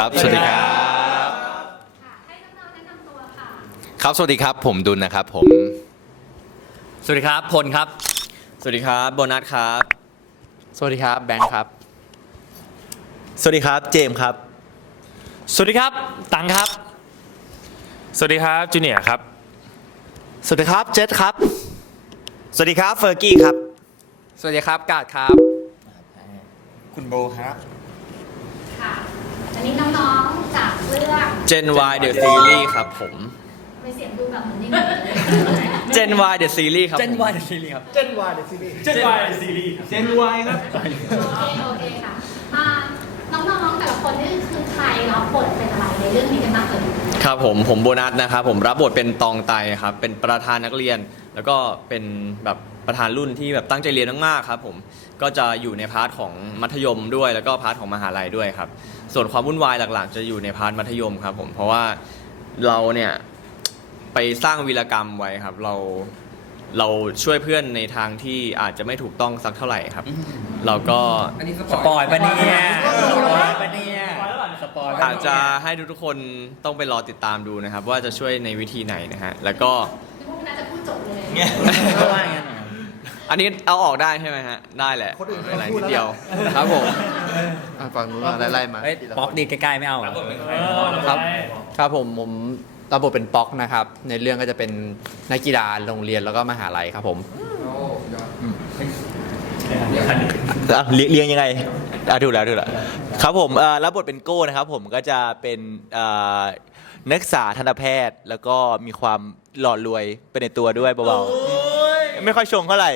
ครับ สวัสดีครับ ค่ะให้น้องๆแนะนำตัวค่ะ ครับ สวัสดีครับ ผมดุลนะครับ ผม สวัสดีครับ พลครับ สวัสดีครับ โบนัสครับ สวัสดีครับ แบงค์ครับ สวัสดีครับ เจมส์ครับ สวัสดีครับ ตังครับ สวัสดีครับ จูเนียร์ครับ สวัสดีครับ เจษครับ สวัสดีครับ เฟอร์กี้ครับ สวัสดีครับ กาดครับ คุณโบครับค่ะ อันนี้น้องๆจากเรื่อง Gen Y The Series ครับผม ไปเสียงดูแบบเหมือนนิ่ง Gen Y The Series ครับเจนผมวายซีรีส์ครับเจนวายซีรีส์เจนวายครับ โอเคโอเคค่ะอ่าน้องๆแต่ละคนนี่คือใครรับบทเป็นอะไรในเรื่องนี้กันบ้างเอ่ยครับผมผมโบนัสนะครับผมรับบทเป็นตองไตครับเป็นประธานนักเรียน แล้วก็เป็นแบบประธานรุ่นที่แบบตั้งใจเรียนมากๆครับผม ก็จะอยู่ในพาร์ทของมัธยมด้วยแล้วก็พาร์ทของมหาลัยด้วยครับ ส่วนความวุ่นวายหลักๆ จะอยู่ในพาร์ทมัธยมครับ ผมเพราะว่าเราเนี่ยไปสร้างวีรกรรมไว้ครับ เราเราช่วยเพื่อนในทางที่อาจจะไม่ถูกต้องสักเท่าไหร่ครับ เราก็สปอยปะเนี่ยสปอยปะเนี่ยสปอยปะอาจจะให้ทุกๆคนต้องไปรอติดตามดูนะครับ ว่าจะช่วยในวิธีไหนนะฮะแล้วก็นึกว่าน่าจะพูดจบเลย ก็ว่าอย่างนั้น อันนี้เอาออกได้ใช่ไหมฮะ ได้แหละอะไรนิดเดียวครับผม อะฝั่งนู้นมาไล่ๆมาเฮ้ยป๊อกดีใกล้ๆไม่เอาเหรอ ครับครับผมผมรับบทเป็นป๊อกนะครับ ในเรื่องก็จะเป็นนักกีฬาโรงเรียนแล้วก็มหาลัยครับผม อะเรียงเรียงยังไงอะถูกแล้วถูกแล้วครับผมเอ่อรับบทเป็นโก้นะครับ ผมก็จะเป็นเอ่อนักศึกษาทันตแพทย์ แล้วก็มีความหล่อรวยไปในตัวด้วยเบาๆ ไม่ค่อยชงเท่าไหร่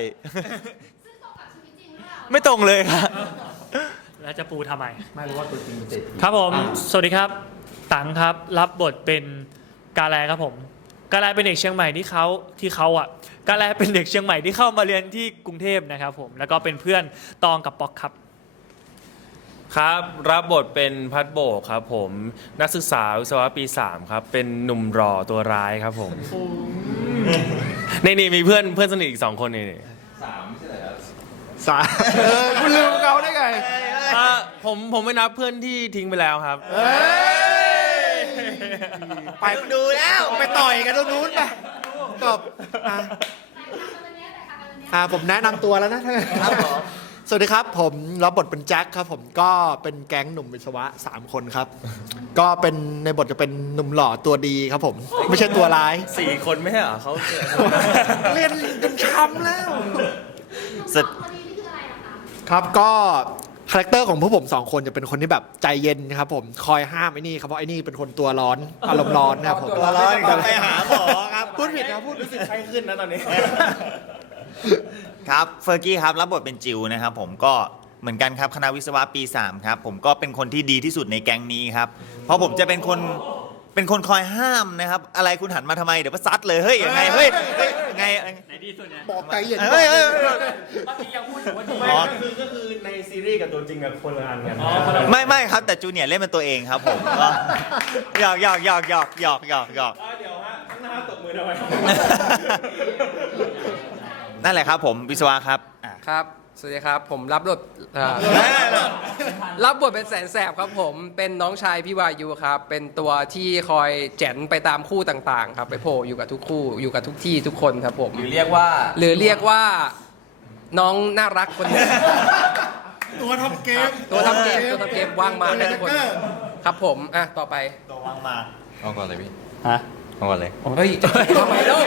ซึ่งตรงกับชีวิตจริงหรือเปล่าไม่ตรงเลยครับ แล้วจะปูทำไม ไม่รู้ว่าตัวจริงครับผมสวัสดีครับ ตังครับ รับบทเป็นกาแลครับผม กาแลเป็นเด็กเชียงใหม่ที่เขาที่เขาอะ กาแลเป็นเด็กเชียงใหม่ที่เข้ามาเรียนที่กรุงเทพนะครับผม แล้วก็เป็นเพื่อนตองกับป๊อกครับ ครับ รับบทเป็นพัดโบกครับผมนักศึกษาวิศวะปี 3 ครับ เป็นหนุ่มรอตัวร้ายครับผมนี่นี่มีเพื่อนเพื่อนสนิทอีกสองคนนี่นี่สาเออคุณลืมเขาได้ไงอะผมผมไม่นับเพื่อนที่ทิ้งไปแล้วครับไปดูแล้วไปต่อยกันตรงนู้นไปจบอะวันนี้แต่ค่ะวันนี้อ่าผมแนะนำตัวแล้วนะท่านครับผม สวัสดีครับ ผมรับบทเป็นแจ็คครับผมก็เป็นแก๊งหนุ่มวิศวะ 3 คนครับ ก็เป็นในบทจะเป็นหนุ่มหล่อตัวดีครับผม ไม่ใช่ตัวร้าย สี่คนไม่ใช่เหรอเขาเรียนจนช้ำแล้วสองคนนี้นี่คืออะไรล่ะคะครับก็คาแรคเตอร์ของพวกผมสองคนจะเป็นคนที่แบบใจเย็นครับผมคอยห้ามไอ้นี่ครับเพราะไอ้นี่เป็นคนตัวร้อนอารมณ์ร้อนนะครับผม ตัวร้อนครับไปหาหมอครับ พูดผิดครับพูดผิดใครขึ้นนะตอนนี้ ครับเฟอร์กี้ครับรับบทเป็นจิวนะครับผมก็เหมือนกันครับคณะวิศวะปี 3 ครับ ผมก็เป็นคนที่ดีที่สุดในแก๊งนี้ครับ เพราะผมจะเป็นคนเป็นคนคอยห้ามนะครับ อะไรคุณหันมาทำไมเดี๋ยวมาซัดเลยเฮ้ยยังไงเฮ้ยเฮ้ยยังไงบอกใจเย็นเฮ้ยเฮ้ยเฮ้ยอ๋อคือก็คือในซีรีส์กับตัวจริงกับคนละอันกันไม่ไม่ครับแต่จูเนียร์เล่นเป็นตัวเองครับผมก็หยอกหยอกหยอกหยอกหยอกหยอกหยอก เดี๋ยวฮะข้างหน้าตบมือทำไม นั่นแหละครับผมวิศวะครับอะครับ สวัสดีครับ ผมรับบทเอ่อรับบทเป็นแสนแสบครับผม เป็นน้องชายพี่วายุครับ เป็นตัวที่คอยแจนไปตามคู่ต่างๆ ครับ ไปโผล่อยู่กับทุกคู่ อยู่กับทุกที่ทุกคนครับผม หรือเรียกว่าหรือเรียกว่าน้องน่ารักคนหนึง ตัวทำเกมตัวทำเกมตัวทำเกมว่างมาให้ทุกคน ครับผม อะ ต่อไป ตัววางมาเอาก่อนเลยพี่ฮะ เอาก่อนเลยเฮ้ยทำไมเล่า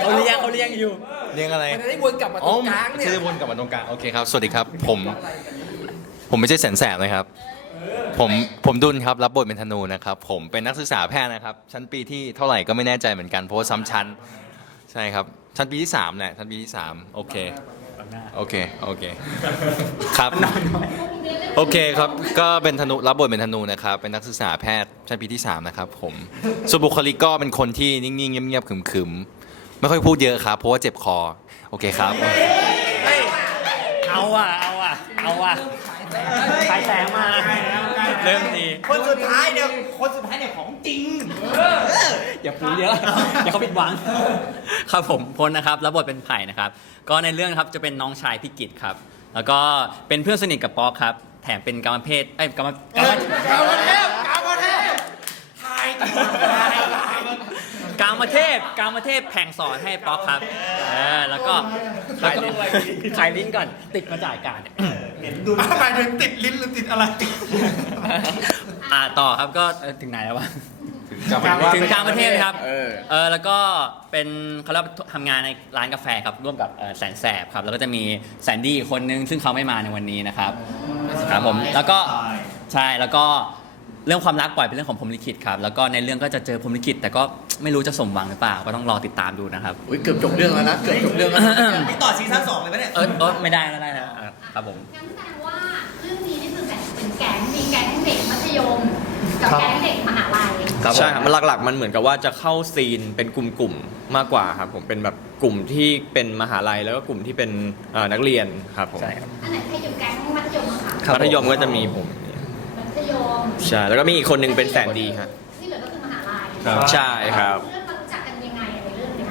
เขาเลี้ยงเขาเลี้ยงอยู่เรียงอะไรมันจะได้วนกลับมาตรงกลางเนี่ยไม่ใช่วนกลับมาตรงกลางโอเคครับ สวัสดีครับ ผม ผมไม่ใช่แสนแสบนะครับ ผมผมดุลครับรับบทเป็นธนูนะครับ ผมเป็นนักศึกษาแพทย์นะครับ ชั้นปีที่เท่าไหร่ก็ไม่แน่ใจเหมือนกันเพราะว่าซ้ำชั้น ใช่ครับ ชั้นปีที่สามแหละชั้นปีที่สามโอเคโอเคโอเคครับ โอเคครับ ก็เป็นธนูรับบทเป็นธนูนะครับ เป็นนักศึกษาแพทย์ชั้นปีที่สามนะครับผมส่วนบุคลิกก็เป็นคนที่นิ่งๆ เงียบๆขึมๆ ไม่ค่อยพูดเยอะครับ เพราะว่าเจ็บคอ โอเคครับ เอาอะ เอาอะ เอาอะฉายแสงมา เริ่มดี คนสุดท้ายเนี่ย คนสุดท้ายเนี่ยของจริง อย่าพูดเยอะเดี๋ยวเขาผิดหวัง ครับผมพลนะครับ รับบทเป็นไผ่นะครับ ก็ในเรื่องนะครับจะเป็นน้องชายพี่กิตครับ แล้วก็เป็นเพื่อนสนิทกับป๊อกครับ แถมเป็นกรรมเพศเอ้ยกรรมกรรมกามเทพกามเทพแผงสอนให้ป๊อกครับเออแล้วก็ขายลิ้นขายลิ้นก่อนติดมาจ่ายการเนี่ยหมายถึงติดลิ้นหรือติดอะไร อ่าต่อครับก็เอ่อถึงไหนแล้ววะ ถึงกลางประเทศเลยครับ เออ เออแล้วก็เป็นเขาเรียกว่าทำงานในร้านกาแฟครับร่วมกับเอ่อแสนแสบครับ แล้วก็จะมีแสนดี้อีกคนนึงซึ่งเขาไม่มาในวันนี้นะครับครับผมแล้วก็ใช่แล้วก็เรื่องความรักปล่อยเป็นเรื่องของพรหมลิขิตครับ แล้วก็ในเรื่องก็จะเจอพรหมลิขิต แต่ก็ไม่รู้จะสมหวังหรือเปล่าก็ต้องรอติดตามดูนะครับ อุ้ยเกือบจบเรื่องแล้วนะ เกือบจบเรื่องแล้วนี่ต่อซีซั่นสองเลยไหมเนี่ย เออเออไม่ได้ไม่ได้นะอะครับผม งั้นแสดงว่าเรื่องนี้นี่คือแบ่งเป็นแก๊งมีแก๊งเด็กมัธยม กับแก๊งเด็กมหาลัยใช่ครับมันหลักๆ มันเหมือนกับว่าจะเข้าซีนเป็นกลุ่มๆมากกว่าครับผมเป็นแบบกลุ่มที่เป็นมหาลัยแล้วก็กลุ่มที่เป็นเอ่อนักเรียนครับผมใช่ครับอันไหนใครอยู่แก๊งมัธยมอะคะมัธยมก็จะมีผมมัธยมใช่แล้วก็มีอีกคนหนึงเป็นแสนดีครับที่เหลือก็คือมหาลัยใช่ครับ เรื่องมารู้จักกันยังไงในเรื่องเนี้ย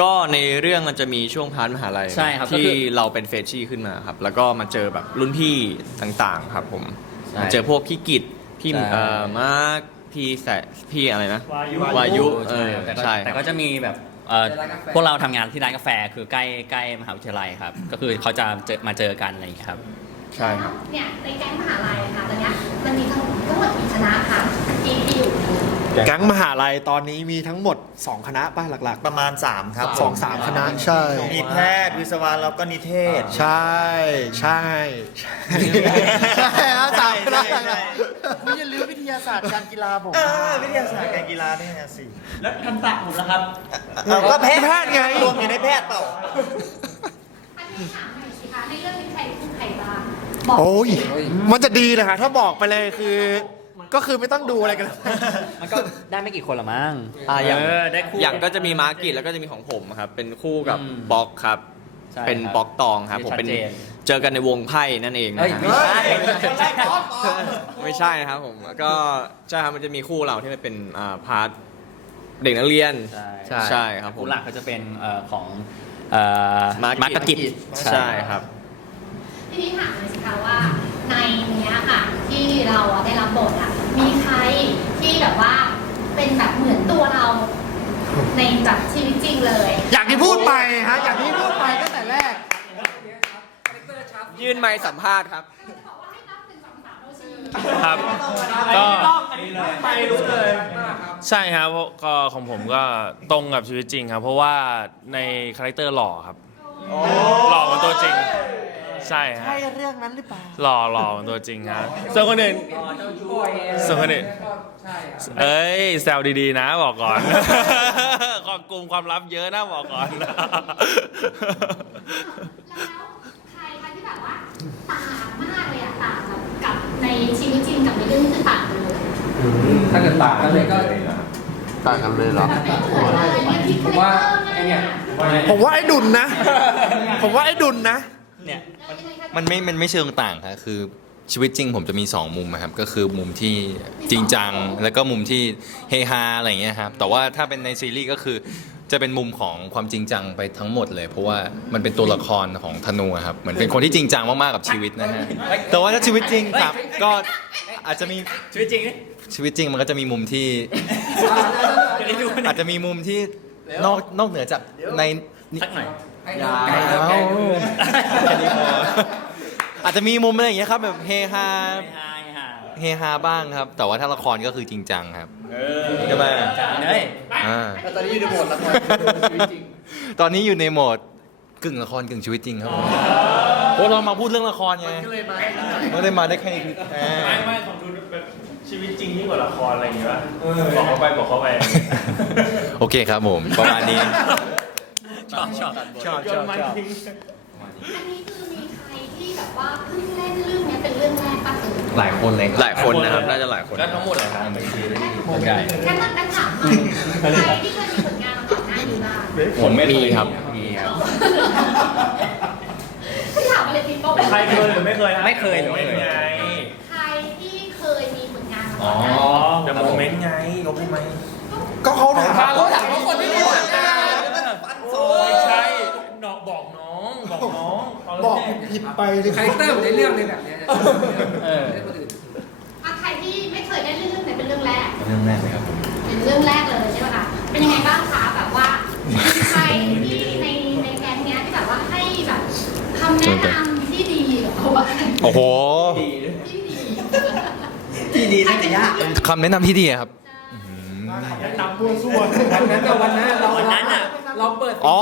ก็ในเรื่องมันจะมีช่วงพาร์ทมหาลัยใช่ครับก็ที่คือ เราเป็นเฟรชชี่ขึ้นมาครับ แล้วก็มาเจอแบบรุ่นพี่ต่างๆ ครับผมใช่มาเจอพวกพี่กิต พี่ใช่ เอ่อมาร์คพี่แสพี่อะไรนะ วายุ วายุเอใช่อครับแต่ก็ใช่คแต่รับก็จะมีแบบเอ่อพวกเราทำงานที่ร้านกาแฟคือใกล้ใกล้มหาวิทยาลัยครับ ก็คือเขาจะเจอมาเจอกันอะไรอย่างเงี้ยครับ ใช่ครับ เนี่ยในแก๊งมหาลัยอะค่ะตอนเนี้ยมันมีทั้งทั้งหมดกี่คณะคะที่ที่อยู่ แก๊งมหาลัยตอนนี้มีทั้งหมด 2 คณะป้าหลัก ประมาณ 3 ครับๆสองสามคณะใช่ มีแพทย์วิศวะแล้วก็นิเทศ ใช่ใช่ใช่ใช่ครับสามคณะใช่ใช่ ไม่อย่าลืมวิทยาศาสตร์การกีฬาผมเออวิทยาศาสตร์การกีฬาเนี่ยนะสิแล้วทันตะผมแล้วครับเอาก็แพทย์แพทย์ไงรวมอยู่ในแพทย์เปล่า อันนี้ถามหน่อยสิคะในเรื่องนี้ใครคู่ใครบ้างบอกโอ้ยมันจะดีนะฮะถ้าบอกไปเลยคือ ก็คือไม่ต้องดูอะไรกันแล้ว มันก็ได้ไม่กี่คนหรอมั้ง อ่าอย่างเออได้คู่ อย่างก็จะมีมาร์กิตแล้วก็จะมีของผมครับ เป็นคู่กับอืมบ็อกครับ ใช่เป็นครับบ็อกตองครับผมชัดเป็นเจน เจอกันในวงไพ่นั่นเองนะเฮ้ยฮะไม่ใช่ไม่ใช่นะครับผมแล้วก็ใช่ครับมันจะมีคู่เราที่มันเป็นอ่าพาร์ทเด็กนักเรียน ใช่ ใช่ครับผมคู่หลักก็จะเป็นเอ่อของเอ่อมาร์คมาร์คกิจใช่ครับ ทีนี้ถามเลยสิคะว่าในเนี้ยค่ะ ที่เราอะได้รับบทอะมีใครที่แบบว่าเป็นแบบเหมือนตัวเรา ในแบบชีวิตจริงเลยอย่างที่พูดไปฮะอย่างที่พูดไปตั้งแต่แรก ยื่นไมค์สัมภาษณ์ครับ บอกว่าให้นับหนึ่งสองสามเราชี้ครับ ก็ใช่ครับเพราะก็ของผมก็ตรงกับชีวิตจริงครับ เพราะว่าในคาแรคเตอร์หล่อครับ หล่อเหมือนตัวจริง ใช่ฮะใช่เรื่องนั้นหรือเปล่า หล่อหล่อเหมือนตัวจริงครับส่วนคนอื่นส่วนคนอื่นเอ้ยแซวดีๆนะบอกก่อนขอบกลุ่มความลับเยอะนะบอกก่อน แล้วใครคะที่แบบว่าต่างมากเลยอะต่างกับกับในชีวิตจริงกับในเรื่องที่ต่างกันเลยถ้าเกิดต่างกันเลยก็ต่างกันเลยเหรอ ไม่เหมือนเลยเนี่ยที่คาแรคเตอร์ไงเนี่ยผมว่าไอ้ดุลนะ ผมว่าไอ้ดุลนะ เนี่ยมันไม่ มันไม่เชิงต่างครับคือชีวิตจริงผมจะมี 2 มุมนะครับ ก็คือมุมที่จริงจัง แล้วก็มุมที่เฮฮาอะไรอย่างเงี้ยครับ แต่ว่าถ้าเป็นในซีรีส์ก็คือจะเป็นมุมของความจริงจังไปทั้งหมดเลย เพราะว่ามันเป็นตัวละครของธนูอะครับ เหมือนเป็นคนที่จริงจังมากๆกับชีวิตนะฮะ แต่ว่าถ้าชีวิตจริงครับ ก็อาจจะมีชีวิตจริงนี่ชีวิตจริงมันก็จะมีมุมที่จะได้ดูนะอาจจะมีมุมที่นอกนอกเหนือจากในสักหน่อย แค่นี้พออาจจะมีมุมอะไรอย่างเงี้ยครับแบบเฮฮาไม่ให้ค่ะเฮฮาบ้างครับ แต่ว่าถ้าละครก็คือจริงจังครับใช่ไหม จ่ายเลยอ่าตอนนี้อยู่ในโหมดละครชีวิตจริง ตอนนี้อยู่ในโหมดกึ่งละครกึ่งชีวิตจริงครับผมโอ้เรามาพูดเรื่องละครไงก็เลยมาได้ขนาดไม่ได้มาได้แค่นี้คืออ่าไม่ไม่ของดูแบบชีวิตจริงยิ่งกว่าละครอะไรอย่างเงี้ยบอกเขาไปบอกเขาไป โอเคครับผม ประมาณนี้ ชอบชอบชอบชอบชอบอันนี้คือมีใครที่แบบว่าเพิ่งเล่นเรื่องเนี้ยเป็นเรื่องแรกป่ะเออหลายคนเลยหลายคนนะครับน่าจะหลายคนก็ทั้งหมดเลยครับในซีรีส์ใช่งั้นงั้นถามหน่อยใครที่เคยมีผลงานมาก่อนหน้านี้บ้างผมไม่มีครับมีครับที่ถามอะไรผิดก็ใครเคยหรือไม่เคยนะไม่เคยหรือไม่เคยไงใครที่เคยมีผลงานมาอ๋ก่ออนหน้านี้แต่โมเมนต์ไงยกให้ไหมก็เขาถามเขาถามว่าคนที่มีผลงาน ไม่ใช่น้องบอกน้องบอกน้องเาเลยบอกผิดไปเลยคาแรคเตอร์เหมือนในเรื่องเลยแบบเนี้ยจะเออเล่นคนอื่นอะใครที่ไม่เคยได้เรื่องไหนเป็นเรื่องแรก เรื่องแรกเลยครับผมเรื่องแรกเลยใช่ไหมคะ เป็นยังไงบ้างคะแบบว่ามีใครที่ในในแก๊งเนี้ยที่แบบว่าให้แบบคำแนะนำที่ดีหรือว่าโอ้โห ที่ดีที่ดีน่าจะยากคำแนะนำที่ดีอะครับ วันนั้นอะวันนั้นเราวันนั้นอะ เราเปิดอ๋อ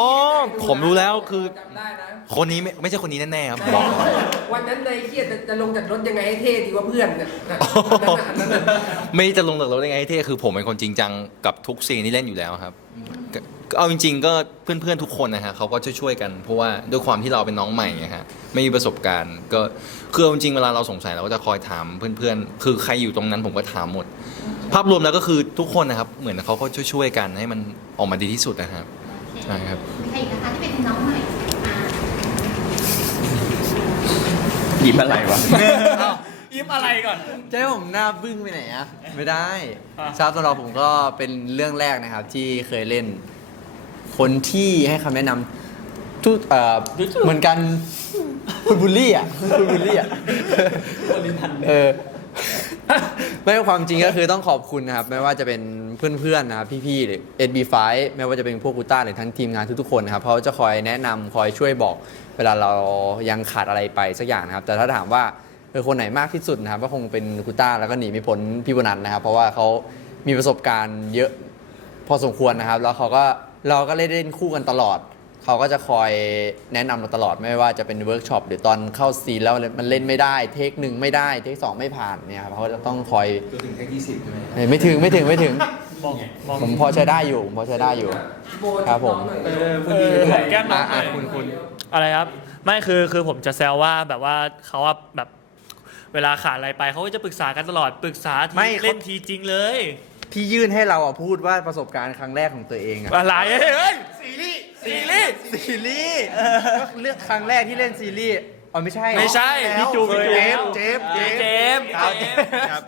ผมรู้แล้วคือ จำได้นะคนนี้ไม่ไม่ใช่คนนี้แน่ๆครับบอกก่อน วันนั้นนายเครียดจะจะลงจากรถยังไงให้เท่ดีว่าเพื่อนเนี่ยนะอันนั้นน่ะอันนั้นน่ะไม่จะลงจากรถได้ไงให้เท่คือผมเป็นคนจริงจังกับทุกซีนที่เล่นอยู่แล้วครับก็ก็เอาจริง ๆ ก็เพื่อนๆทุกคนนะฮะเขาก็ช่วยๆกันเพราะว่าด้วยความที่เราเป็นน้องใหม่นะฮะไม่มีประสบการณ์ ก็ คือเอาจริงๆเวลาเราสงสัยเราก็จะคอยถามเพื่อนๆ คือใครอยู่ตรงนั้นผมก็ถามหมด ภาพรวมแล้วก็คือทุกคนนะครับ เหมือนเขาก็ช่วยๆกันให้มันออกมาดีที่สุดนะครับใช่ครับมีใครอีกนะคะที่เป็นน้องใหม่อ่ายิ้มอะไรวะ ยิ้มอะไรก่อน จะให้ผมหน้าบึ้งไปไหนอะไม่ได้อะครับสำหรับผมก็เป็นเรื่องแรกนะครับ ที่เคยเล่น คนที่ให้คำแนะนำทุกเอ่อเหมือนกัน คุณบุลลี่อะคุณบุลลี่อะเออไม่ความจริงก็คือต้องขอบคุณนะครับ ไม่ว่าจะเป็นเพื่อนๆนะครับพี่ๆหรือ SB5 ไม่ว่าจะเป็นพวกกูต้าหรือทั้งทีมงานทุกๆคนนะครับเขาจะคอยแนะนำคอยช่วยบอก เวลาเรายังขาดอะไรไปสักอย่างนะครับ แต่ถ้าถามว่าเออคนไหนมากที่สุดนะครับก็คงเป็นกูต้าแล้วก็หนีไม่พ้นพี่วนันนะครับ เพราะว่าเขามีประสบการณ์เยอะพอสมควรนะครับ แล้วเขาก็เราก็เล่นเล่นคู่กันตลอด เขาก็จะคอยแนะนำเราตลอดไม่ว่าจะเป็นเวิร์กช็อปหรือตอนเข้าซีนแล้วมันเล่นไม่ได้เทคหนึ่งไม่ได้เทคสองไม่ผ่านเนี่ยครับเขาจะต้องคอยถึงเทคยี่สิบใช่ไหมไม่ถึงไม่ถึงไม่ถึง มองมองผมพอใช้ได้อยู่ผมพอใช้ได้อยู่ ครับผม เออเออหอมแก้มน้องหน่อยอะคุณคุณอะไรครับ ไม่คือคือผมจะแซวว่าแบบว่าเขาว่าแบบเวลาขาดอะไรไปเขาก็จะปรึกษากันตลอดปรึกษาทีไม่เขา เล่นทีจริงเลย ที่ยื่นให้เราอะพูดว่าประสบการณ์ครั้งแรกของตัวเองอะอะไรเฮ้ยซีรีส์ ซีรีส์ซีรีส์ก็เลือกครั้งแรกที่เล่นซีรีส์อ๋อไม่ใช่ไม่ใช่พี่จูเคพี่ยจูเจฟเจฟเจฟเจมส์เจมส์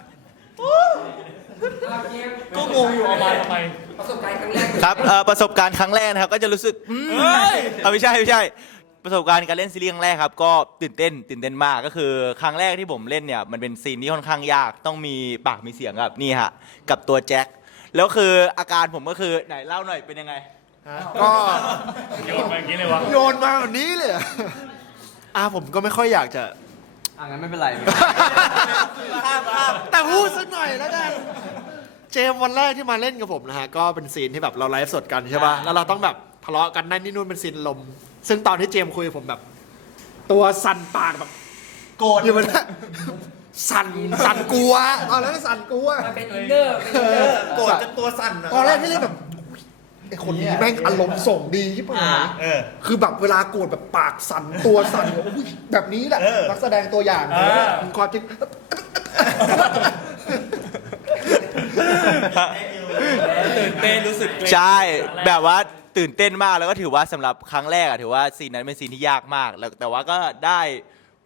ก็งงอยู่เอามาทำไมประสบการณ์ครั้งแรกครับเอ่อประสบการณ์ครั้งแรกนะครับก็จะรู้สึกอืมเฮ้ย เอาไม่ใช่ไม่ใช่ ประสบการณ์การเล่นซีรีส์ครั้งแรกครับก็ตื่นเต้นตื่นเต้นมากก็คือครั้งแรกที่ผมเล่นเนี่ยมันเป็นซีนที่ค่อนข้างยากต้องมีปากมีเสียงกับนี่ฮะกับตัวแจ็คแล้วคืออาการผมก็คือไหนเล่าหน่อยเป็นยังไง ก็โยนมาอย่างนี้เลยวะ โยนมาแบบนี้เลยเหรออะผมก็ไม่ค่อยอยากจะ อะงั้นไม่เป็นไรแต่พูดสักหน่อยแล้วกันเจมส์วันแรกที่มาเล่นกับผมนะฮะ ก็เป็นซีนที่แบบเราไลฟ์สดกันใช่ป่ะ แล้วเราต้องแบบทะเลาะกันนั่นนี่นู่นเป็นซีนลม ซึ่งตอนที่เจมส์คุยกับผมแบบ ตัวสั่นปากแบบโกรธอยู่มันสั่นสั่นกลัวตอนแรกสั่นกลัวเป็นอินเนอร์เป็นอินเนอร์ โกรธจนตัวสั่นตอนแรกที่เล่นแบบ ไอคนนี้แม่งอารมณ์ส่งดีที่ปาคือแบบเวลาโกรธแบบปากสั่นตัวสั่นอุ้ยแบบนี้แหละนักแสดงตัวอย่างความจริง ตื่นเต้นรู้สึกเกรง ใช่ แบบว่าตื่นเต้นมากแล้วก็ถือว่าสำหรับครั้งแรกอะถือว่าซีนนั้นเป็นซีนที่ยากมากแล้วแต่ว่าก็ได้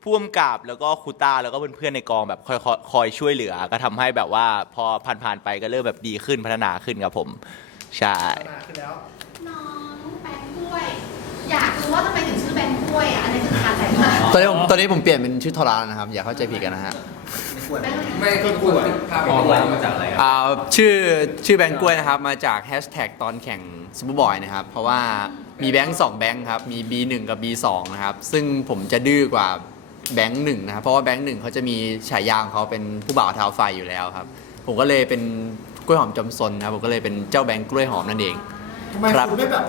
พ่วมกับแล้วก็ครูตาแล้วก็เพื่อนๆในกองแบบคอยคอยคอยช่วยเหลือ ก็ทำให้แบบว่าพอผ่านๆไปก็เริ่มแบบดีขึ้นพัฒนาขึ้นครับผม ใช่น้องแบงค์กล้วย อยากรู้ว่าทำไมถึงชื่อแบงค์กล้วยอะอันนี้คือขาดใจมากตอนนี้ผมตอนนี้ผมเปลี่ยนเป็นชื่อทอรานะครับ อย่าเข้าใจผิดกันนะฮะแบงค์ไม่ก็กลัวภาพเป็นมาจากอะไรอ่าชื่อชื่อแบงค์กล้วยนะครับ มาจากแฮชแท็กตอนแข่งซูเปอร์บอยนะครับ เพราะว่ามีแบงค์สองแบงค์ครับ มี B1 กับ B2 นะครับ ซึ่งผมจะดื้อกว่าแบงค์หนึ่งนะครับ เพราะว่าแบงค์หนึ่งเขาจะมีฉายาของเขาเป็นผู้บ่าวเท้าไฟอยู่แล้วครับ ผมก็เลยเป็น กล้วยหอมจอมซนนะครับผมก็เลยเป็นเจ้าแบงค์กล้วยหอมนั่นเอง ทำไมครับ คุณไม่แบบ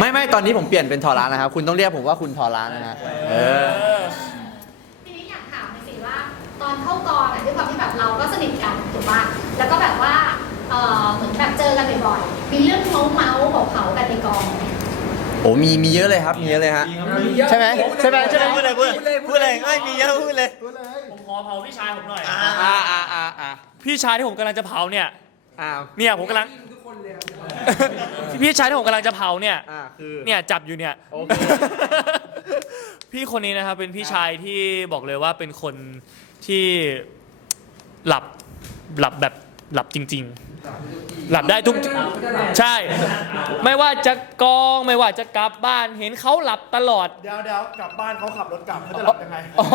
ไม่ไม่ตอนนี้ผมเปลี่ยนเป็นทอร้านนะครับ คุณต้องเรียกผมว่าคุณทอร้านนะฮะเออ ทีนี้อยากถามหน่อยสิว่า ตอนเข้ากองอะด้วยความที่แบบเราก็สนิทกันถูกป่ะแล้วก็แบบว่าเออเหมือนแบบเจอกันบ่อยๆมีเรื่องเมาเมาๆเผาๆกันในกองไหมโอ้มีมีเยอะเลยครับมีเยอะเลยฮะ ใช่ไหมใช่ไหมใช่ไหมพูดเลยพูดเลยพูดเลยเอ้ยมีเยอะพูดเลยผมขอเผาพี่ชายผมหน่อย อ่า อ่าอ่าอ่าพี่ชายที่ผมกำลังจะเผาเนี่ย อ่าเนี่ยผมกำลัง ทุกคนเลยพี่ชายที่ผมกำลังจะเผาเนี่ย อ่าคือเนี่ยจับอยู่เนี่ย โอเค พี่คนนี้นะครับเป็นพี่ชายที่บอกเลยว่าเป็นคนที่หลับหลับแบบหลับจริง ๆ หลับได้ทุกใช่ ไม่ว่าจะกองไม่ว่าจะกลับบ้านเห็นเขาหลับตลอดเดี๋ยวเดี๋ยวกลับบ้านเขาขับรถกลับเขาจะหลับยังไงอ๋อ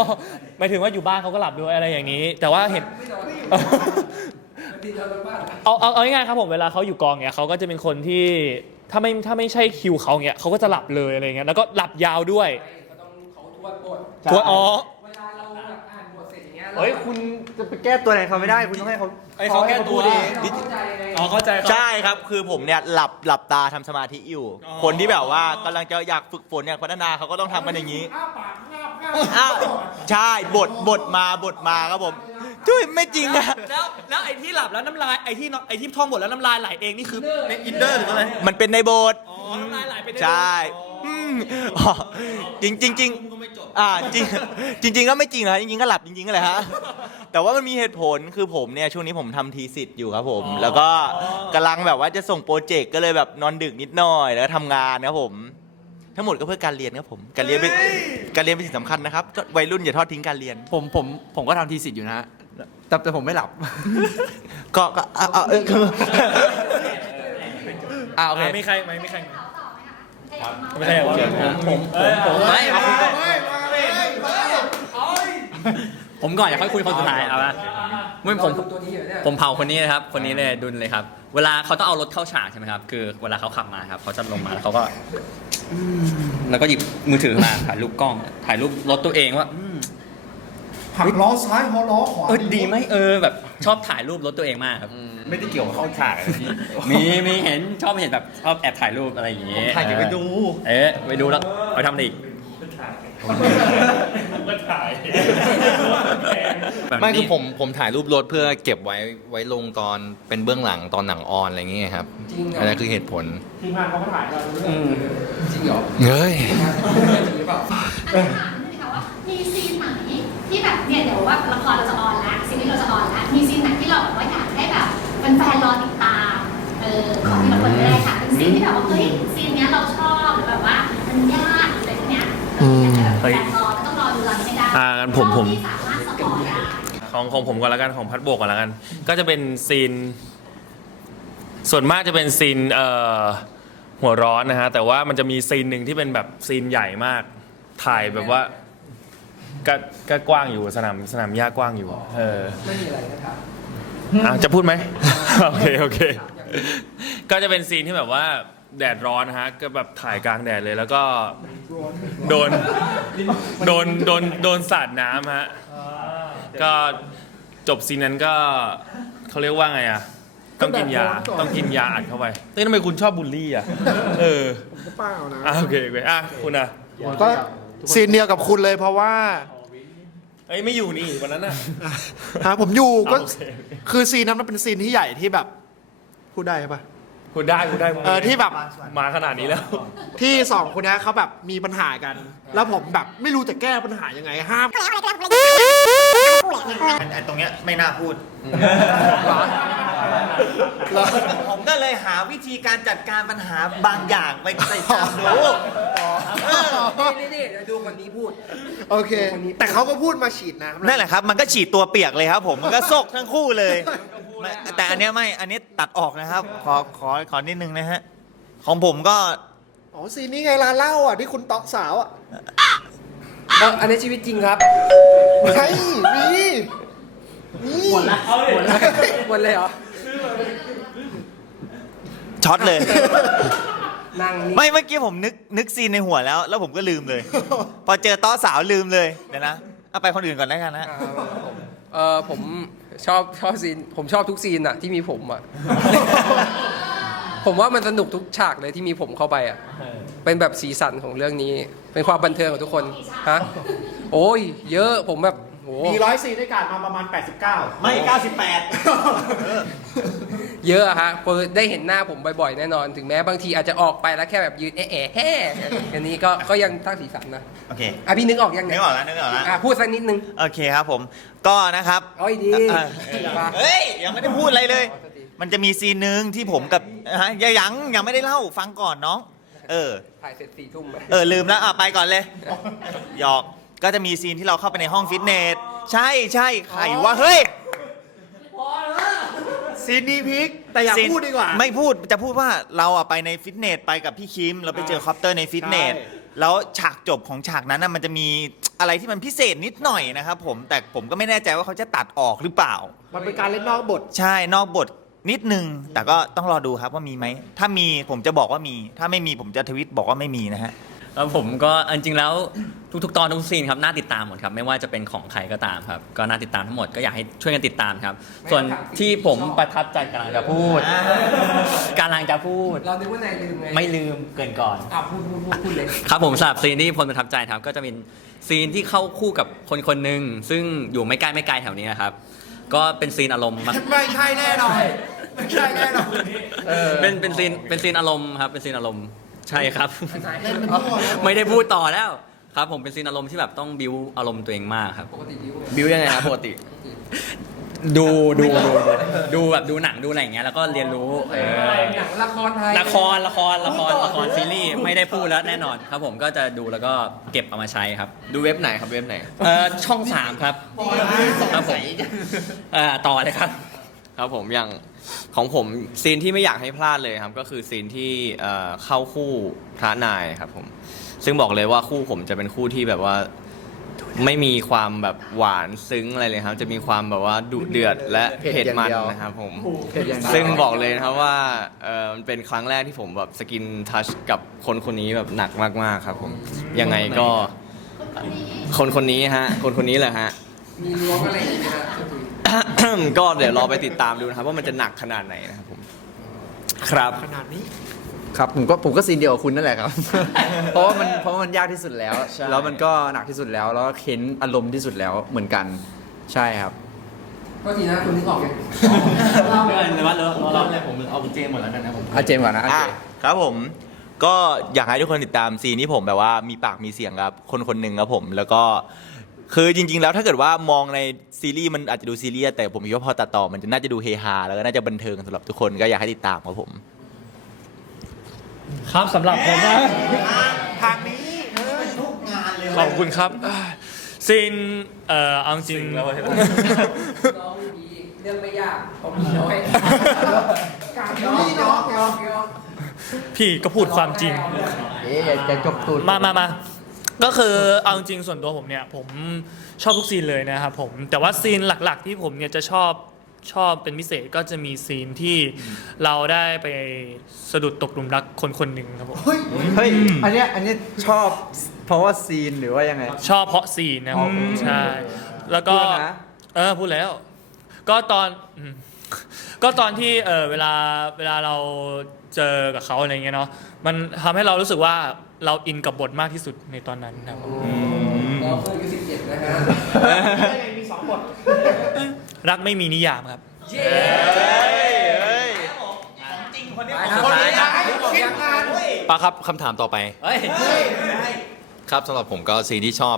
หมายถึงว่าอยู่บ้านเขาก็หลับด้วยอะไรอย่างนี้ แต่ว่าเห็น เอาเอาเอาง่ายๆครับผมเวลาเขาอยู่กองเนี่ยเขาก็จะเป็นคนที่ถ้าไม่ถ้าไม่ใช่คิวเขาเนี่ยเขาก็จะหลับเลยอะไรเงี้ยแล้วก็หลับยาวด้วยเขาต้องเขาทวดบททวนอ๋อเวลาเราแบบอ่านบทเสร็จอย่างเงี้ยเฮ้ยคุณจะไปแก้ตัวไหนเขาไม่ได้คุณต้องให้เขาไอ้เขาแก้ตัวเองเราเข้าใจไงอ๋อเข้าใจครับ ใช่ครับ คือผมเนี่ยหลับหลับตาทำสมาธิอยู่คนที่แบบว่ากำลังจะอยากฝึกฝนอยากพัฒนาเขาก็ต้องทำกันอย่างนี้อ้าวใช่บทบทมาบทมาครับผม จุ้ยไม่จริงอะแล้วแล้วไอ้ที่หลับแล้วน้ำลายไอ้ที่ไอ้ที่ท่องบทแล้วน้ำลายไหลเองนี่คือในอินเนอร์หรืออะไรมันเป็นในบทอ๋อน้ำลายไหลไปได้ใช่อืมอ๋อจริงจริงจริงอ่าจริงจริง ๆ ก็ไม่จริงนะจริงๆก็หลับจริงๆก็เลยฮะ แต่ว่ามันมีเหตุผลคือผมเนี่ยช่วงนี้ผมทำทีสิทธิ์อยู่ครับผม แล้วก็กำลังแบบว่าจะส่งโปรเจกต์ก็เลยแบบนอนดึกนิดหน่อยแล้วก็ทำงานครับผม ทั้งหมดก็เพื่อการเรียนครับผม การเรียนเป็นการเรียนเป็นสิ่งสำคัญนะครับก็วัยรุ่นอย่าทอดทิ้งการเรียน ผมผมผมก็ทำทีสิทธิ์อยู่นะฮะ แต่แต่ผมไม่หลับ ก็ก็เอาเอาเออคืออ่าโอเคมีใครไหมมีใครไหมต่อไหมคะไม่ใช่ว่าผมผมไม่เอาคุณก่อนผมก่อนอย่าค่อยคุยคนสุดท้ายเอาละไม่ผมตัวนี้เหรอเนี่ยผมเผาคนนี้นะครับ คนนี้เลยดุลเลยครับ เวลาเขาต้องเอารถเข้าฉากใช่ไหมครับ คือเวลาเขาขับมาครับเขาจะลงมาแล้วเขาก็อืมแล้วก็หยิบมือถือมาถ่ายรูปกล้อง ถ่ายรูปรถตัวเองว่าอืม หักล้อซ้ายหัวล้อขวาเออดีไหมเออแบบชอบถ่ายรูปรถตัวเองมากครับ ไม่ได้เกี่ยวกับเข้าฉากนะพี่มีมีเห็นชอบเห็นแบบชอบแอบถ่ายรูปอะไรอย่างเงี้ยถ่ายเก็บไปดู เออไปดูแล้วไปทำอะไรอีกก็ถ่ายแบบไม่คือนี้ผมผมถ่ายรูปรถเพื่อเก็บไว้ไว้ลงตอนเป็นเบื้องหลังตอนหนังออนอะไรอย่างเงี้ยครับจริงเหรออันนั้นคือเหตุผลทีมงานเขาก็ถ่ายเราด้วยจริงเหรอเฮ้ยจริงหรือเปล่าอันนี้ถามนิดนึงค่ะว่ามีซีนไหน ที่แบบเนี่ยเดี๋ยวว่าละครเราจะออนแล้วซีรีส์เราจะออนแล้วมีซีนไหนที่เราแบบว่าอยากให้แบบเป็นแฟนๆรอติดตามเออขอที่เราคนแรกค่ะเป็นซีนที่แบบว่าเฮ้ยซีนเนี้ยเราชอบหรือแบบว่ามันยากอะไรพวกเนี้ยแฟนรอต้องรอดูรันให้ได้อ่างั้นผมผมที่สามารถสปอยได้ของของผมก่อนละกันของพัดโบกก่อนละกัน ก็จะเป็นซีน ส่วนมากจะเป็นซีนเอ่อหัวร้อนนะฮะแต่ว่ามันจะมีซีนหนึ่งที่เป็นแบบซีนใหญ่มาก ถ่ายแบบว่า ก็ก็กว้างอยู่สนามสนามหญ้ากว้างอยู่ เออ ไม่มีอะไรนะครับอะจะพูดไหม โอเค โอเค ก็จะเป็นซีนที่แบบว่าแดดร้อนนะฮะ ก็แบบถ่ายกลางแดดเลยแล้วก็โดนโดนโดนโดนสาดน้ำฮะ ก็จบซีนนั้นก็เขาเรียกว่าไงอะ ต้องกินยาต้องกินยาอัดเข้าไปเฮ้ยทำไมคุณชอบบูลลี่อะ เออเปล่านะ อะโอเคโอเคอะคุณอะผมก็ซีนเดียวกับคุณเลยเพราะว่า เอ้ยไม่อยู่นี่วันนั้นอะ ฮะผมอยู่ก็โอเคโอเค คือซีนนั้นมันเป็นซีนที่ใหญ่ที่แบบพูดได้ปะ คุณได้คุณได้เออที่แบบ มาขนาดนี้แล้ว ที่สองคนเนี้ยเขาแบบมีปัญหากัน แล้วผมแบบไม่รู้จะแก้ปัญหายังไงห้าม อันตรงเนี้ยไม่น่าพูดเหรอ ผมก็เลยหาวิธีการจัดการปัญหาบางอย่างไปใส่ตามดูนี่นี่เดี๋ยวดูคนนี้พูด โอเค แต่เขาก็พูดมาฉีดน้ำนั่นแหละครับ มันก็ฉีดตัวเปียกเลยครับ ผมมันก็ซกทั้งคู่เลยไม่แต่อันเนี้ยไม่อันนี้ตัดออกนะครับ ขอขอขอนิดนึงนะฮะ ของผมก็ อ๋อซีนนี้ไงร้านเหล้าอะที่คุณเตาะสาวอะอันนี้ชีวิตจริงครับไม่มีนี่หมดเลยเหรอ ช็อตเลย นั่งนี่ไม่เมื่อกี้ผมนึกนึกซีนในหัวแล้ว แล้วผมก็ลืมเลย พอเจอต้อสาวลืมเลยเดี๋ยวนะเอาไปคนอื่นก่อนแล้วกันนะ อ่าผมเออผมชอบชอบซีนผมชอบทุกซีนอะที่มีผมอะผมว่ามันสนุกทุกฉากเลยที่มีผมเข้าไปอะเป็นแบบสีสันของเรื่องนี้ เป็นความบันเทิงของทุกคนฮะโอ้ย เยอะผมแบบโห มีร้อยซีนด้วยกันมาประมาณ 89 ไม่ 98 เยอะอะฮะพอได้เห็นหน้าผมบ่อยๆ แน่นอน ถึงแม้บางทีอาจจะออกไปแล้วแค่แบบยืนแอะแอะแห่อันนี้ก็ก็ยังสร้างสีสันนะ โอเค อะพี่นึกออกยังนึเนี่ยกออกแล้วนึกออกแล้ว อะพูดสักนิดนึงโอเคครับผม ก็นะครับโอ้ยดีเออ มา เฮ้ย ยังไม่ได้พูดอะไรเลย มันจะมีซีนหนึ่งที่ผมกับฮะยังยังยังไม่ได้เล่าฟังก่อนน้อง เออ ถ่ายเสร็จสี่ทุ่มไปเออลืมแล้วอะไปก่อนเลย หยอก ก็จะมีซีนที่เราเข้าไปในห้องฟิตเนส ใช่ใช่ใครว่าเฮ้ย ซีนนี้พีคแต่อย่าซีนพูดดีกว่า ไม่พูดจะพูดว่าเราอะไปในฟิตเนสไปกับพี่คิมเราไปเจอคอปเตอร์ในฟิตเนสใช่ แล้วฉากจบของฉากนั้นน่ะมันจะมีอะไรที่มันพิเศษนิดหน่อยนะครับผมแต่ผมก็ไม่แน่ใจว่าเขาจะตัดออกหรือเปล่า มันเป็นการเล่นนอกบท ใช่นอกบทนิดนึง แต่ก็ต้องรอดูครับว่ามีไหม ถ้ามีผมจะบอกว่ามี ถ้าไม่มีผมจะทวิตบอกว่าไม่มีนะฮะ แล้วผมก็จริงๆแล้วทุกๆ ตอนทุกซีนครับน่าติดตามหมดครับไม่ว่าจะเป็นของใครก็ตามครับ ก็น่าติดตามทั้งหมดก็อยากให้ช่วยกันติดตามครับ ส่วนที่ผมประทับใจกำลังจะพูดกำลังจะพูด เรานึกว่านายลืมไงไม่ลืมเกินก่อน อะพูดพูดพูดพูดเลย ครับผมสำหรับซีนที่พลประทับใจครับ ก็จะเป็นซีนที่เข้าคู่กับคนคนหนึ่งซึ่งอยู่ไม่ใกล้ไม่ไกลแถวนี้นะครับ ก็เป็นซีนอารมณ์มากไม่ใช่แน่นอนไม่ใช่แน่นอนเป็นเป็นซีนเป็นซีนอารมณ์ครับเป็นซีนอารมณ์ ใช่ครับไม่ได้พูดต่อแล้ว ครับ ผมเป็นซีนอารมณ์ที่แบบต้องบิวอารมณ์ตัวเองมากครับ ปกติยิ้วบิวยังไงครับปกติ ดูดูดูดูแบบดูหนังดูอะไรอย่างเงี้ยแล้วก็เรียนรู้เออหนังละครไทยละครละครละครละครซีรีส์ไม่ได้พูดแล้วแน่นอนครับ ผมก็จะดูแล้วก็เก็บเอามาใช้ครับดูเว็บไหนครับเว็บไหน เอ่อช่องสามครับครับผมเอ่อต่อเลยครับ ครับผมอย่างของผมซีนที่ไม่อยากให้พลาดเลยครับ ก็คือซีนที่เอ่อเข้าคู่พระนายครับผมซึ่งบอกเลยว่าคู่ผมจะเป็นคู่ที่แบบว่าไม่มีความแบบหวานซึ้งอะไรเลยครับ จะมีความแบบว่าดุเดือดและเผ็ดเผ็ดอย่างมันเดียวนะครับผม เผ็ดอย่างเดียว ซึ่งบอกเลยนะครับว่าเออมันเป็นครั้งแรกที่ผมแบบสกินทัชกับคนคนนี้แบบหนักมากๆครับผมยังไงก็คนคนนี้คนคนนี้ฮะ คนคนนี้แหละฮะ มีล้วงอะไรอีกไหมครับ ก็เดี๋ยวรอไปติดตามดูนะครับ ว่ามันจะหนักขนาดไหนนะครับผม ครับ ขนาดนี้ ครับผมก็ผมก็ซีนเดียวกับคุณนั่นแหละครับ เพราะว่ามันเพราะว่ามันยากที่สุดแล้ว ใช่ แล้วมันก็หนักที่สุดแล้ว แล้วก็เค้นอารมณ์ที่สุดแล้วเหมือนกัน ใช่ครับ ก็ทีนะคุณนึกออกไหมหรือว่าเราเราอะไรผมเอาเจมหมดแล้วกันนะผมอาเจมส์ก่อนนะอาเจอะมส์ครับผมก็อยากให้ทุกคนติดตามซีนที่ผมแบบว่ามีปากมีเสียงกับคนคนหนึ่งครับผม แล้วก็ คือจริง ๆ แล้วถ้าเกิดว่ามองในซีรีส์มันอาจจะดูซีเรียสแต่ผมคิดว่าพอตัดต่อมันจะน่าจะดูเฮฮาแล้วก็น่าจะบันเทิงสำหรับทุกคนก็อยากให้ติดตามครับผม ครับสำหรับผมนะ ทางนี้เออทุกงานเลยขอบคุณครับซีนเอ่อเอาจริงน้องมีเรื่องไม่ยากผมมีน้อยการน้องน้องน้องน้องพี่ก็พูดความจริง เอ๊ะอย่าอย่าจกตูด มามามา ก็คือเอาจริงส่วนตัวผมเนี่ยผมชอบทุกซีนเลยนะครับผมแต่ว่าซีนหลักๆ ที่ผมเนี่ยจะชอบชอบเป็นพิเศษก็จะมีซีนที่เราได้ไปสะดุดตกหลุมรักคนคนหนึ่งครับผมเฮ้ย อันเนี้ยอันเนี้ยชอบเพราะว่าซีนหรือว่ายังไง ชอบเพราะซีนนะครับผมใช่แล้วก็พูดแล้วนะ เออพูดแล้ว ก็ตอนอืมก็ตอนที่เออเวลาเวลาเราเจอกับเขาอะไรเงี้ยเนาะมันทำให้เรารู้สึกว่า เราอินกับบทมากที่สุดในตอนนั้นครับผมเราคืออายุสิบเจ็ดนะฮะมีสองบทรักไม่มีนิยามครับคนนี้อยากให้คิดงานปาครับคำถามต่อไปเฮ้ยครับสำหรับผมก็ซีนที่ชอบ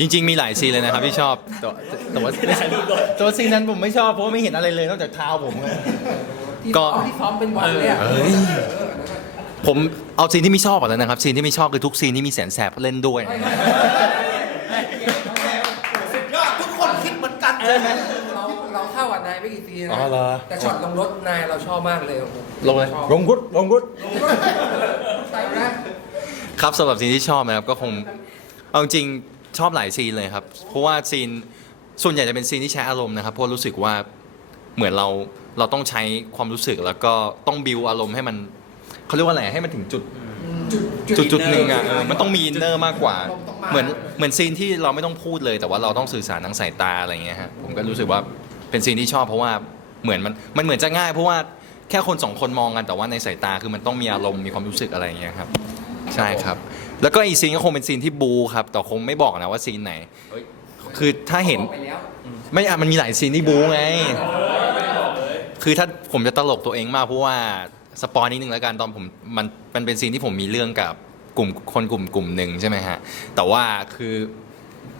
จริง ๆ มีหลายซีนเลยนะครับที่ชอบแต่แต่ว่าตัวซีนนั้นผมไม่ชอบเพราะว่าไม่เห็นอะไรเลยนอกจากเท้าผมอะที่ก็ ซ้อมที่ซ้อมเป็นวันเลยอะเอ้ย ผมเอาซีนที่ไม่ชอบก่อนแล้วนะครับซีนที่ไม่ชอบคือทุกซีนที่มีแสนแสบเล่นด้วยสุดยอดทุกคนคิดเหมือนกันใช่ไหมเราเราเข้ากับนายไม่กี่ทีนะอ๋อเหรอ แต่ช็อตลงรถนายเราชอบมากเลยโอ้โหลงเลยชอบลงกุดลงกุดไปนะ ครับสำหรับซีนที่ชอบนะครับก็คงเอาจริงๆชอบหลายซีนเลยครับ เพราะว่าซีนส่วนใหญ่จะเป็นซีนที่ใช้อารมณ์นะครับเพราะรู้สึกว่าเหมือนเราเราต้องใช้ความรู้สึกแล้วก็ต้องบิวอารมณ์ให้มัน เขาเรียกว่าอะไรให้มันถึงจุด จุดจุดหนึ่งอะเออมันต้องมีอินเนอร์มากกว่า เหมือนเหมือนซีนที่เราไม่ต้องพูดเลย แต่ว่าเราต้องสื่อสารทางสายตาอะไรเงี้ยฮะผมก็รู้สึกว่าเป็นซีนที่ชอบเพราะว่าเหมือนมันมันเหมือนจะง่ายเพราะว่าแค่คนสองคนมองกันแต่ว่าในสายตาคือมันต้องมีอารมณ์มีความรู้สึกอะไรเงี้ยครับ ใช่ครับ แล้วก็อีกซีนก็คงเป็นซีนที่บูครับแต่คงไม่บอกนะว่าซีนไหน คือถ้าเห็นไปแล้วไม่อะมันมีหลายซีนที่บูไง คือถ้าผมจะตลกตัวเองมากเพราะว่า สปอยนิดนึงแล้วกันตอนผมมันมันเป็นซีนที่ผมมีเรื่องกับกลุ่มคนกลุ่มกลุ่มหนึ่งใช่ไหมฮะแต่ว่าคือ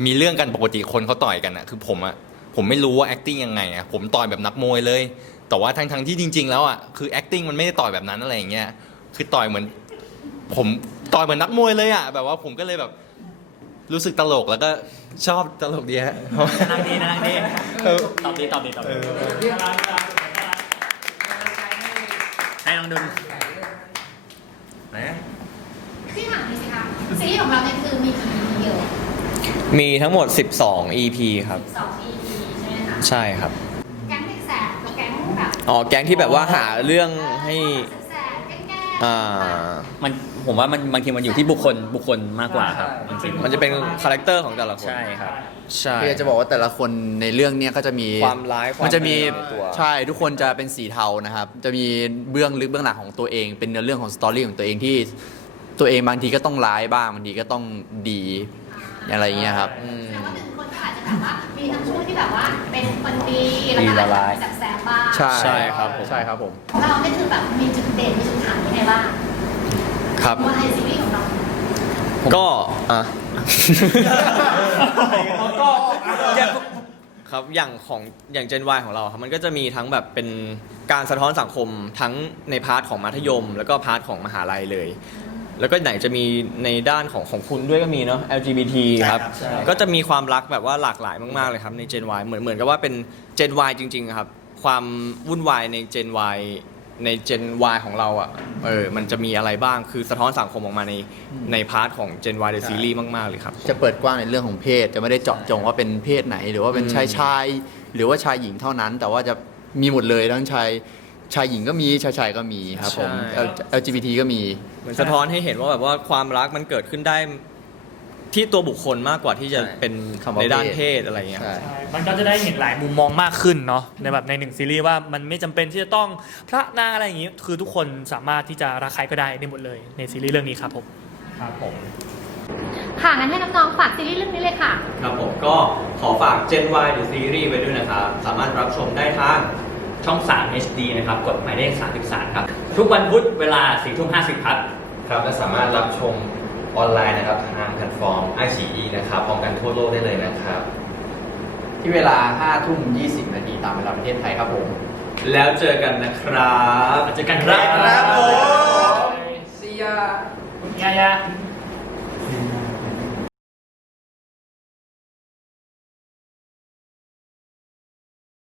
มีเรื่องกันปกติคนเขาต่อยกันอะคือผมอะผมไม่รู้ว่า acting ยังไงอะผมต่อยแบบนักมวยเลย แต่ว่าทั้งทั้งที่จริง ๆ แล้วอะคือ acting มันไม่ได้ต่อยแบบนั้นอะไรอย่างเงี้ยคือต่อยเหมือน ผมต่อยเหมือนนักมวยเลยอะแบบว่าผมก็เลยแบบรู้สึกตลกแล้วก็ชอบตลกดีฮะ น่ารักดีน่ารักดีเออตอบดีตอบดีตอบดี ให้น้องดุลพี่ถามหน่อยสิคะซีรีส์ของเราเนี่ยคือมีกี่ EP เยอะมีทั้งหมด 12 EP ครับ สอง EP ใช่ไหมคะใช่ครับ แก๊งเด็กแสบกับแก๊งแบบอ๋อ แก๊งที่แบบว่าหาเรื่องให้ แสบๆแกล้งๆอ่า มันผมว่ามันบางทีมันอยู่ที่บุคคลบุคคลมากกว่าครับจริงๆมันจะเป็นคาแรคเตอร์ของแต่ละคน ใช่ครับ ใช่ คือจะบอกว่าแต่ละคนในเรื่องเนี้ยก็จะมีความร้ายความมันจะมีดีในตัว ใช่ทุกคนจะเป็นสีเทานะครับ จะมีเบื้องลึกเบื้องหลังของตัวเอง เป็นเนื้อเรื่องของสตอรี่ของตัวเองที่ตัวเองบางทีก็ต้องร้ายบ้างบางทีก็ต้องดีอะไรอย่างเงี้ยครับ อืมแต่ว่าหนึ่งคนก็อาจจะแบบว่ามีทั้งช่วงที่แบบว่าเป็นคนดีแล้วก็อาจจะแบบแสบๆบ้างใช่ใช่ครับผม ใช่ครับผม ของเราเนี่ยคือแบบมีจุดเด่นมีจุดขายยังไงบ้างครับ ว่าไอซีรีส์ของเรา ก็อะ ครับอย่างของอย่าง Gen Y ของเราครับมันก็จะมีทั้งแบบเป็นการสะท้อนสังคมทั้งในพาร์ทของมัธยม แล้วก็พาร์ทของมหาลัยเลย แล้วก็ไหนจะมีในด้านของของคุณด้วยก็มีเนาะ LGBT ครับก็จะมีความรักแบบว่าหลากหลายมากๆเลยครับใน Gen Y เหมือนเหมือนกับว่าเป็น Gen Y จริงๆครับ ความวุ่นวายใน Gen Y ใน Gen Y ของเราอะเออมันจะมีอะไรบ้างคือสะท้อนสังคมออกมาในในพาร์ทของ Gen Y ในซีรีส์มาก ๆ เลยครับ จะเปิดกว้างในเรื่องของเพศ จะไม่ได้เจาะจงว่าเป็นเพศไหน หรือว่าเป็นอืมชายชาย หรือว่าชายหญิงเท่านั้น แต่ว่าจะมีหมดเลยทั้งชายชายหญิงก็มีชายชายก็มีครับผม LGBT ก็มี เหมือนสะท้อนให้เห็นว่าแบบว่าความรักมันเกิดขึ้นได้ ที่ตัวบุคคลมากกว่าที่จะใช่เป็นคำว่าในด้านเพศเพศอะไรอย่างเงี้ย ใช่ ใช่มันก็จะได้เห็นหลายมุมมองมากขึ้นเนาะในแบบในหนึ่งซีรีส์ว่ามันไม่จำเป็นที่จะต้องพระนางอะไรอย่างนี้ คือทุกคนสามารถที่จะรักใครก็ได้ได้หมดเลยในซีรีส์เรื่องนี้ครับผม ครับผม ค่ะงั้นให้น้องๆฝากซีรีส์เรื่องนี้เลยค่ะ ครับผมก็ขอฝาก Gen Y หรือซีรีส์ไว้ด้วยนะครับ สามารถรับชมได้ทาง ช่อง 3 HD นะครับ กดหมายเลข 33 ครับ ทุกวันพุธเวลา4ทุ่ม50 ครับ ครับและสามารถรับชม ออนไลน์นะครับทางแพลตฟอร์มไอชีนะครับพร้อมกันทั่วโลกได้เลยนะครับ ที่เวลา5ทุ่ม20 นาทีตามเวลาประเทศไทยครับผม แล้วเจอกันนะครับ เจอกันครับครับผม See ya ยายา